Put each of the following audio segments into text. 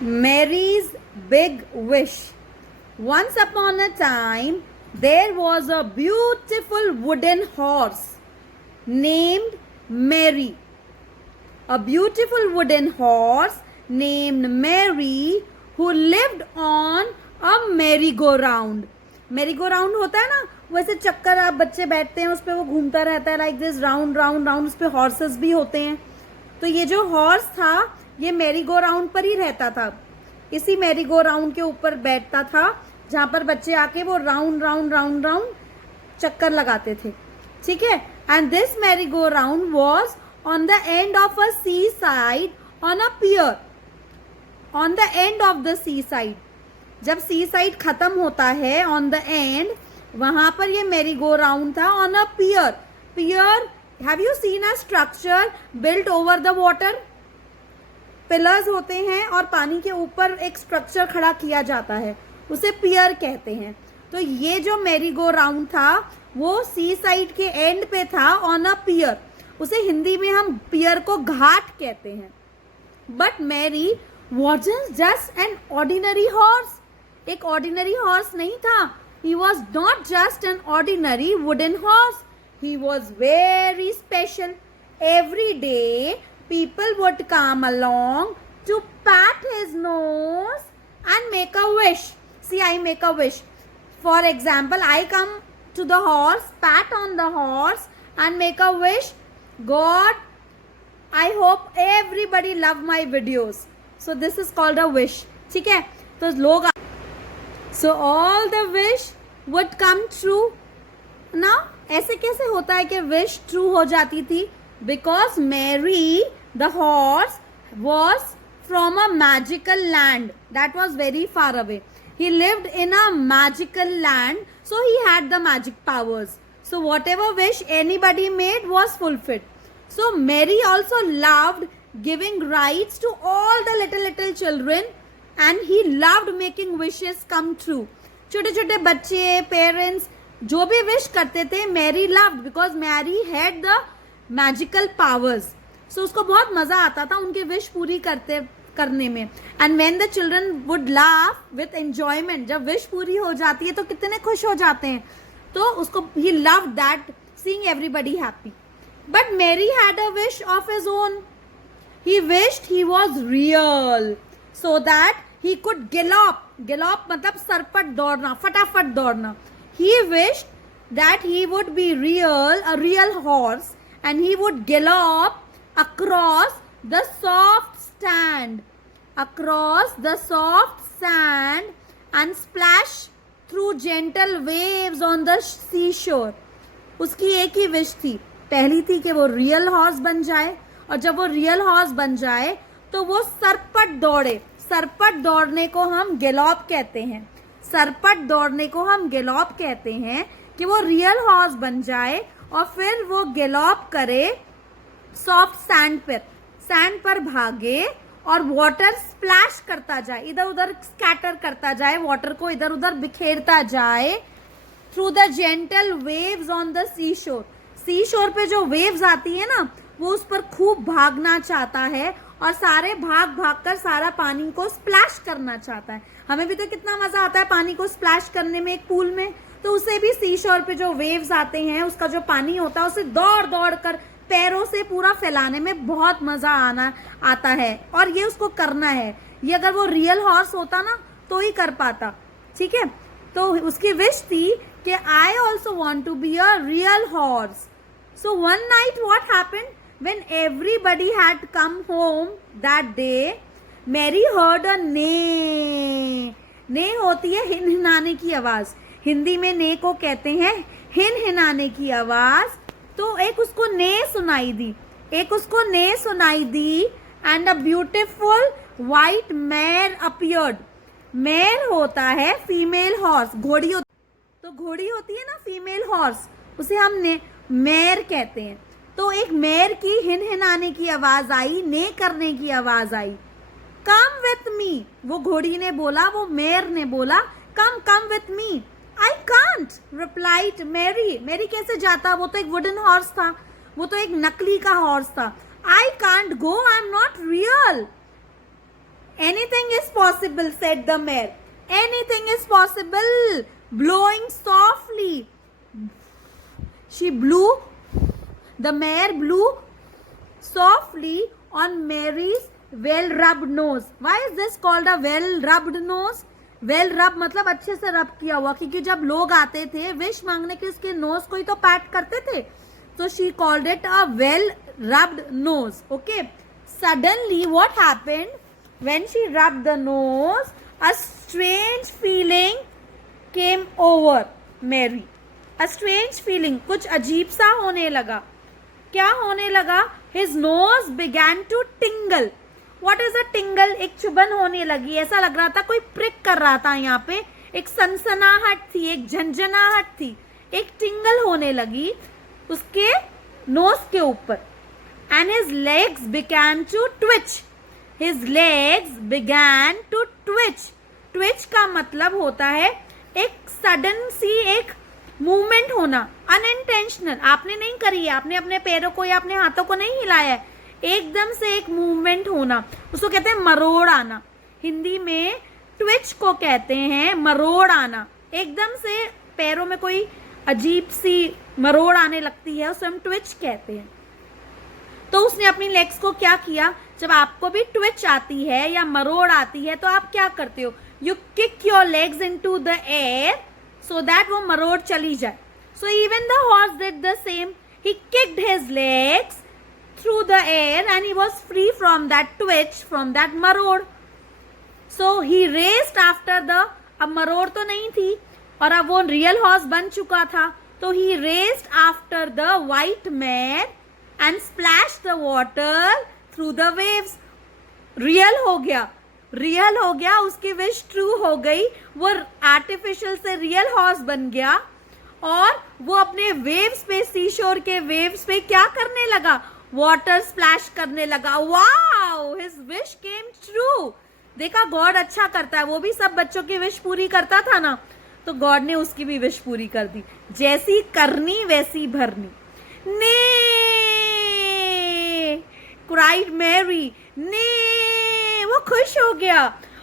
Mary's Big Wish. Once upon a time, there was a beautiful wooden horse named Mary. A beautiful wooden horse named Mary who lived on a merry-go-round. merry-go-round होता है ना, वैसे चक्कर आप बच्चे बैठते हैं उस पर, वो घूमता रहता है like this, round round round. उस पर हॉर्सेस भी होते हैं. तो ये जो हॉर्स था ये मैरी गो राउंड पर ही रहता था. इसी मैरी गो राउंड के ऊपर बैठता था जहां पर बच्चे आके वो राउंड राउंड राउंड राउंड चक्कर लगाते थे. ठीक है. And this merry go round was on the end of a sea side on a pier. On the end of the sea side, जब सी साइड खत्म होता है ऑन द एंड, वहां पर ये मैरी गो राउंड था on a pier. Pier, have you seen a structure built over the water? Pillars होते हैं और पानी के ऊपर एक स्ट्रक्चर खड़ा किया जाता है, उसे पियर कहते हैं. तो ये जो मैरी गो राउंड था वो सी साइड के एंड पे था ऑन अ पियर. उसे हिंदी में हम पियर को घाट कहते हैं. But Mary wasn't just an ordinary horse. एक ऑर्डिनरी हॉर्स नहीं था. He was not just an ordinary wooden horse. He was very special. Every day people would come along to pat his nose and make a wish. See, I make a wish. For example, I come to the horse, pat on the horse and make a wish. God, I hope everybody love my videos. So this is called a wish. ठीक है. तो लोग, so all the wish would come true. Now ऐसे कैसे होता है कि wish true हो जाती थी? Because Mary the horse was from a magical land that was very far away. He lived in a magical land, so he had the magic powers. So whatever wish anybody made was fulfilled. So Mary also loved giving rights to all the little children and he loved making wishes come true. छोटे छोटे बच्चे, parents जो भी wish करते थे, Mary loved because Mary had the magical powers. So उसको बहुत मजा आता था उनके विश पूरी करने में. And when the children would laugh with enjoyment, जब विश पूरी हो जाती है तो कितने खुश हो जाते हैं. तो उसको he loved that, seeing everybody happy. But Mary had a wish of his own. He wished he was real so that he could gallop. Gallop मतलब सरपट दौड़ना, फटाफट दौड़ना. He wished that he would be real, a real horse, and he would gallop across the soft sand, across the soft sand and splash through gentle waves on the seashore. उसकी एक ही wish थी. पहली थी कि वो real horse बन जाए, और जब वो रियल हॉर्स बन जाए तो वो सरपट दौड़े. सरपट दौड़ने को हम गैलॉप कहते हैं. सरपट दौड़ने को हम गैलॉप कहते हैं कि वो रियल हॉर्स बन जाए और फिर वो गैलॉप करे सॉफ्ट सैंड पर भागे और वाटर स्प्लैश करता जाए, इधर उधर स्कैटर करता जाए, वाटर को इधर उधर बिखेरता जाए through the gentle waves on the sea shore. Sea शोर पे जो वेव्स आती है ना, वो उस पर खूब भागना चाहता है और सारे भाग कर सारा पानी को स्प्लैश करना चाहता है. हमें भी तो कितना मजा आता है पानी को स्प्लैश करने में एक पूल में. तो उसे भी सी शोर पे जो वेव्स आते हैं, उसका जो पानी होता है, उसे दौड़ दौड़ कर पैरों से पूरा फैलाने में बहुत मजा आता है. और ये उसको करना है. ये अगर वो रियल हॉर्स होता ना तो ही कर पाता. ठीक है. तो उसकी विश थी कि I also want to be a real horse. So one night what happened? When everybody had come home that day, Mary heard a neigh. नेह होती है हिनहिनाने की आवाज. हिंदी में नेह को कहते हैं हिनहिनाने की आवाज. तो एक उसको नेह सुनाई दी and a beautiful white mare appeared. Mare होता है फीमेल हॉर्स. घोड़ी तो घोड़ी होती है ना फीमेल हॉर्स, उसे हम मेयर कहते हैं. तो एक मेयर की हिनहिनाने की आवाज आई, ने करने की आवाज आई. कम विथ मी, वो घोड़ी ने बोला, वो मेयर ने बोला, come with me. I can't, replied Mary. Mary कैसे जाता, वो तो एक वुडन हॉर्स था, वो तो एक नकली का हॉर्स था. I can't go, I am not real. Anything is possible, said the mare. Anything is possible. Blowing softly. She blew, the mare blew softly on Mary's well-rubbed nose. Why is this called a well-rubbed nose? Well-rub मतलब अच्छे से रब किया हुआ, क्योंकि जब लोग आते थे विश मांगने के उसके नोज को ही तो पैट करते थे. So she called it a well-rubbed nose. Okay. Suddenly, what happened? When she rubbed the nose, a strange feeling came over Mary. A strange feeling, कुछ अजीब सा होने लगा. क्या होने लगा? His nose began to tingle. What is a tingle? एक चुभन होने लगी. ऐसा लग रहा था कोई प्रिक कर रहा था यहाँ पे. एक सनसनाहट थी, एक झंझनाहट थी, एक टिंगल होने लगी उसके नोज के ऊपर. And his legs began to twitch. His legs began to twitch. Twitch का मतलब होता है एक सडन सी एक मूवमेंट होना, अनइंटेंशनल. आपने नहीं करी है, आपने अपने पैरों को या अपने हाथों को नहीं हिलाया है, एकदम से एक मूवमेंट होना, उसको कहते हैं मरोड़ आना. हिंदी में ट्विच को कहते हैं मरोड़ आना. एकदम से पैरों में कोई अजीब सी मरोड़ आने लगती है, उसे हम ट्विच कहते हैं. तो उसने अपनी लेग्स को क्या किया? जब आपको भी ट्विच आती है या मरोड़ आती है तो आप क्या करते हो? You kick your legs into the air so that वो मरोड़ चली जाए. So even the horse did the same. He kicked his legs through the air and he was free from that twitch, from that मरोड़. So he raced after the, अब मरोड़ तो नहीं थी और अब वो रियल हॉर्स बन चुका था, तो he raced after the white mare and splashed the water through the waves. Real हो गया, रियल हो गया, उसकी विश ट्रू हो गई. वो आर्टिफिशियल से रियल हॉर्स बन गया और वो अपने वेव्स पे, सीशोर के वेव्स पे क्या करने लगा? वाटर स्प्लैश करने लगा. Wow, his wish came true. देखा, गॉड अच्छा करता है. वो भी सब बच्चों की विश पूरी करता था ना, तो गॉड ने उसकी भी विश पूरी कर दी. जैसी करनी वैसी भरनी. ने क्राइड मैरी, ने. वो खुश हो गया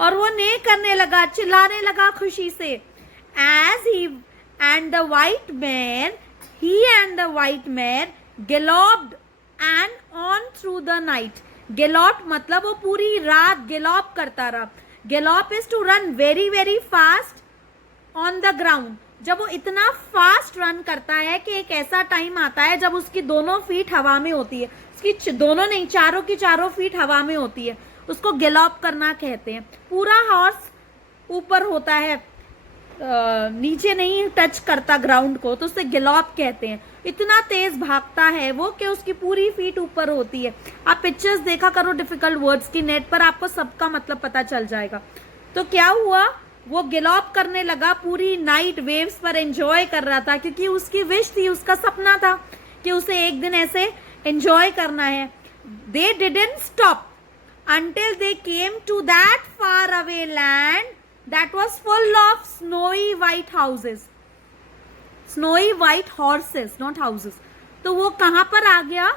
और वो ने करने लगा, चिल्लाने लगा खुशी से. As he and the white mare, he and the white mare galloped and on through the night. Gallop मतलब वो पूरी रात गैलॉप करता रहा. Gallop is to run very very fast on the ground. जब वो इतना फास्ट रन करता है कि एक ऐसा टाइम आता है जब उसकी दोनों फीट हवा में होती है. उसकी दोनों नहीं, चारों की चारों फीट हवा में होती है. उसको गैलॉप करना कहते हैं. पूरा हॉर्स ऊपर होता है, नीचे नहीं टच करता ग्राउंड को, तो उसे गैलॉप कहते हैं. इतना तेज भागता है वो कि उसकी पूरी फीट ऊपर होती है. आप पिक्चर्स देखा करो डिफिकल्ट वर्ड्स की नेट पर, आपको सबका मतलब पता चल जाएगा. तो क्या हुआ? वो गैलॉप करने लगा, पूरी नाइट वेव्स पर एंजॉय कर रहा था, क्योंकि उसकी विश थी, उसका सपना था कि उसे एक दिन ऐसे एंजॉय करना है. They didn't stop until they came to that far away land that was full of snowy white houses. Snowy white horses, not houses. तो वो कहाँ पर आ गया?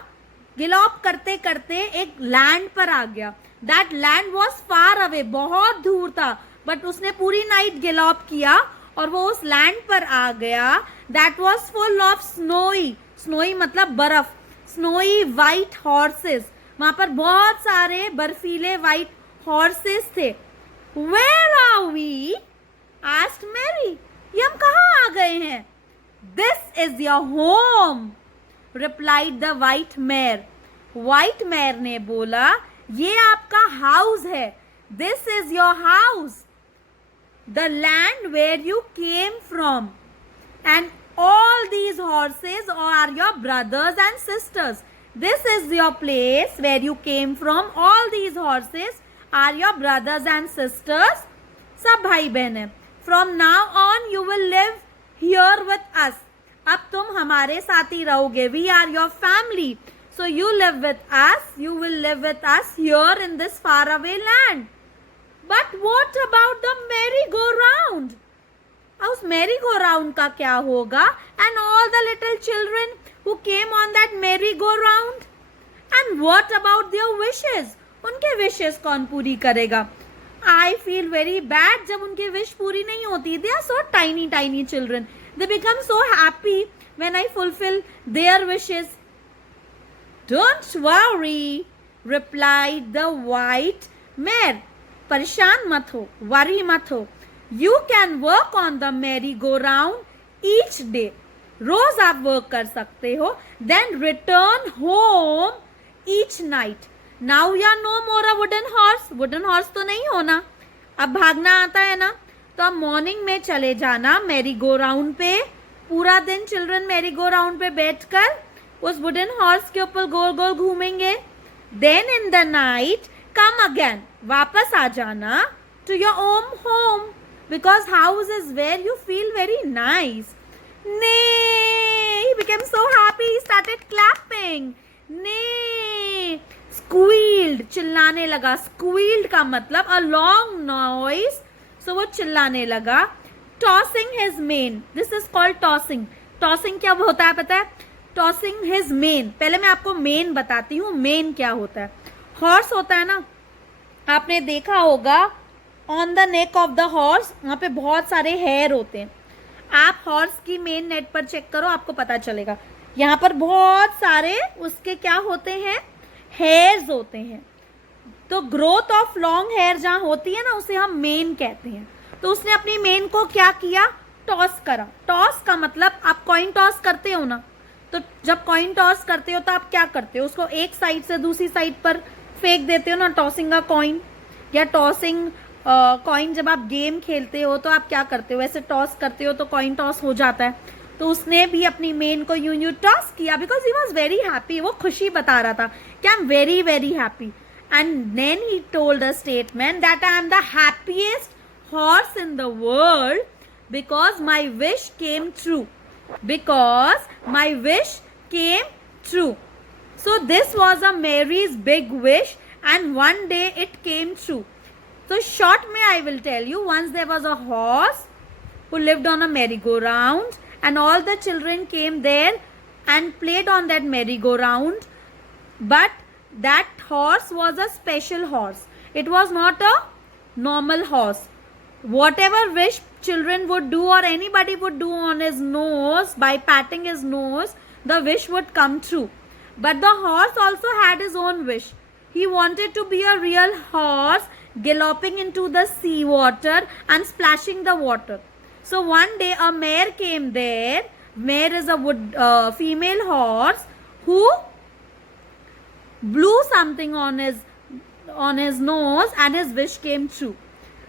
गिलॉप करते करते एक लैंड पर आ गया. That land was far away, बहुत दूर था, बट उसने पूरी नाइट गिलॉप किया और वो उस लैंड पर आ गया. That was full of snowy, snowy मतलब बर्फ, snowy white horses. वहां पर बहुत सारे बर्फीले व्हाइट हॉर्सेस थे. Where are we? asked Mary. ये हम कहाँ आ गए हैं? This is your home, replied the white mare. White mare ने बोला, ये आपका हाउस है. This is your house, the land where you came from, and all these horses are your brothers and sisters. This is your place where you came from. All these horses are your brothers and sisters. सब भाई बहन है. From now on you will live here with us. अब तुम हमारे साथ ही रहोगे. We are your family. So you live with us. You will live with us here in this faraway land. But what about the merry-go-round? उस merry-go-round का क्या होगा? And all the little children who came on that merry-go-round? And what about their wishes? उनके wishes कौन पूरी करेगा? I feel very bad जब उनकी विश पूरी नहीं होती. They are so tiny tiny children. They become so happy when I fulfil their wishes. Don't worry, replied the white mare. परेशान मत हो, वरी मत हो. You can work on the merry-go-round each day. रोज आप work कर सकते हो. Then return home each night. Now you are no more a wooden horse. Wooden horse तो नहीं होना. अब भागना आता है ना, तो अब मॉर्निंग में चले जाना मैरी गो राउंड पे. पूरा दिन चिल्ड्रन मैरी गो राउंड पे बैठकर उस वुडन हॉर्स के ऊपर गोल गोल घूमेंगे. Then in the night come again. वापस आ जाना to your own home, because house is where you feel very nice. Nay, he became so happy, he started clapping. Nay, squealed, चिल्लाने लगा. Squealed का मतलब a long noise, so वो चिल्लाने लगा. Tossing his mane, this is called tossing. Tossing क्या होता है पता है? Tossing his mane. पहले मैं आपको मेन बताती हूँ. मेन क्या होता है? हॉर्स होता है ना, आपने देखा होगा on the neck of the horse वहां पे बहुत सारे हेयर होते हैं. आप हॉर्स की मेन नेट पर चेक करो, आपको पता चलेगा. यहाँ पर बहुत सारे उसके क्या होते हैं? हेयर्स होते हैं. तो ग्रोथ ऑफ लॉन्ग हेयर जहां होती है ना, उसे हम मेन कहते हैं. तो उसने अपनी मेन को क्या किया? टॉस करा. टॉस का मतलब आप कॉइन टॉस करते हो ना, तो जब कॉइन टॉस करते हो तो आप क्या करते हो? उसको एक साइड से दूसरी साइड पर फेंक देते हो ना, टॉसिंग अ कॉइन. या टॉसिंग कॉइन जब आप गेम खेलते हो तो आप क्या करते हो? ऐसे टॉस करते हो तो कॉइन टॉस हो जाता है. तो उसने भी अपनी मेन को यूं टॉस किया, because he was very happy. वो खुशी बता रहा था कि I am very very happy. And then he told a statement that I am the happiest horse in the world because my wish came true. Because my wish came true. So this was a Mary's big wish, and one day it came true. So short में I will tell you, once there was a horse who lived on a merry-go-round, and all the children came there and played on that merry-go-round. But that horse was a special horse. It was not a normal horse. Whatever wish children would do or anybody would do on his nose, by patting his nose, the wish would come true. But the horse also had his own wish. He wanted to be a real horse, galloping into the sea water and splashing the water. So one day a mare came there. Mare is a female horse who blew something on his nose, and his wish came true.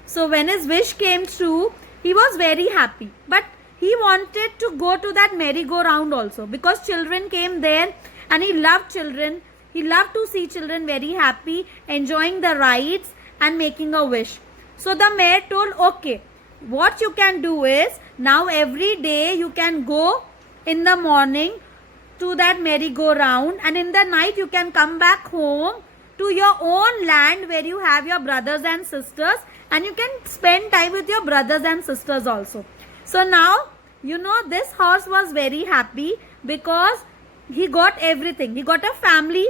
So when his wish came true, he was very happy. But he wanted to go to that merry-go-round also, because children came there and he loved children. He loved to see children very happy, enjoying the rides and making a wish. So the mayor told, okay, what you can do is, now every day you can go in the morning to that merry-go-round, and in the night you can come back home to your own land where you have your brothers and sisters, and you can spend time with your brothers and sisters also. So now, you know, this horse was very happy because he got everything. He got a family.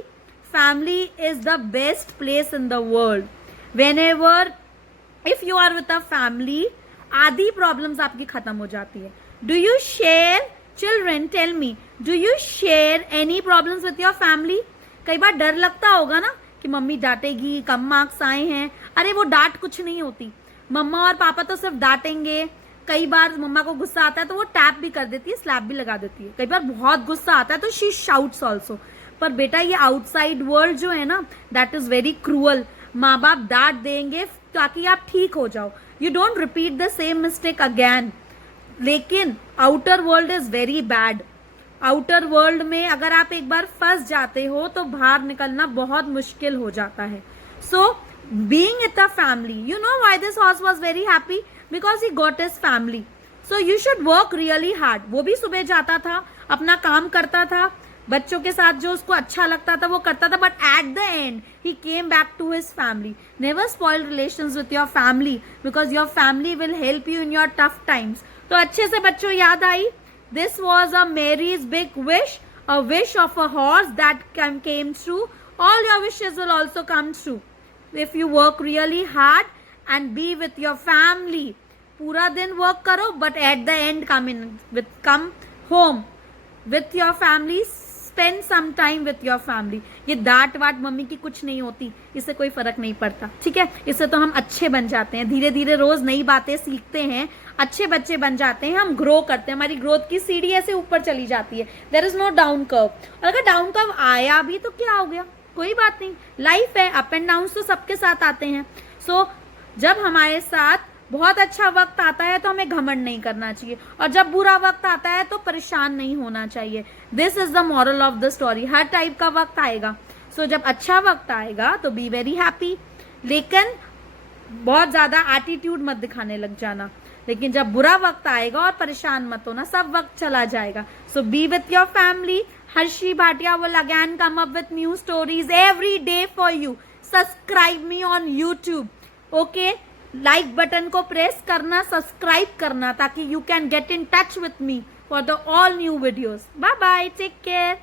Family is the best place in the world. Whenever, if you are with a family, आधी problems आपकी खत्म हो जाती है. Do you share, children, tell me, do you share any problems with your family? कई बार डर लगता होगा ना कि मम्मी डांटेगी, कम मार्क्स आए हैं. अरे वो डांट कुछ नहीं होती. मम्मा और पापा तो सिर्फ डांटेंगे. कई बार मम्मा को गुस्सा आता है तो वो टैप भी कर देती है, स्लैप भी लगा देती है. कई बार बहुत गुस्सा आता है तो शी शाउट्स ऑल्सो. पर बेटा ये आउटसाइड वर्ल्ड जो है ना, दैट इज वेरी क्रूअल. माँ बाप डांट देंगे ताकि आप ठीक हो जाओ. You don't repeat the same mistake again. लेकिन outer world is very bad. Outer world में अगर आप एक बार फंस जाते हो तो बाहर निकलना बहुत मुश्किल हो जाता है. So being with a family, you know why this horse was very happy, because he got his family. So you should work really hard. वो भी सुबह जाता था, अपना काम करता था, बच्चों के साथ जो उसको अच्छा लगता था वो करता था. But at the end he came back to his family. Never spoil relations with your family, because your family will help you in your tough times. तो अच्छे से बच्चों याद आई. This was a Mary's big wish, a wish of a horse that came true. All your wishes will also come true. if you work really hard and be with your family. पूरा दिन work करो but at the and come home with your family, spend some time with your family. ये डांट वाट mummy की कुछ नहीं होती, इससे कोई फर्क नहीं पड़ता, ठीक है. इससे तो हम अच्छे बन जाते हैं, धीरे धीरे रोज नई बातें सीखते हैं, अच्छे बच्चे बन जाते हैं, हम ग्रो करते हैं, हमारी ग्रोथ की सीढ़ी ऐसे ऊपर चली जाती है. There is no down curve. और अगर डाउन कर्व आया भी तो क्या हो गया, कोई बात नहीं, लाइफ है, अप एंड डाउन तो सबके साथ आते हैं. सो जब हमारे साथ बहुत अच्छा वक्त आता है तो हमें घमंड नहीं करना चाहिए, और जब बुरा वक्त आता है तो परेशान नहीं होना चाहिए. This is the moral of the story. Her type का वक्त आएगा. सो जब अच्छा वक्त आएगा तो बी वेरी हैप्पी, लेकिन बहुत ज्यादा एटीट्यूड मत दिखाने लग जाना. लेकिन जब बुरा वक्त आएगा और परेशान मत होना, सब वक्त चला जाएगा. So be with your family. Harshi Bhatia will again come up with new stories every day for you. Subscribe me on YouTube. Okay, like button को प्रेस करना, सब्सक्राइब करना, ताकि you can get in touch with me for the all new videos. Bye bye, take care.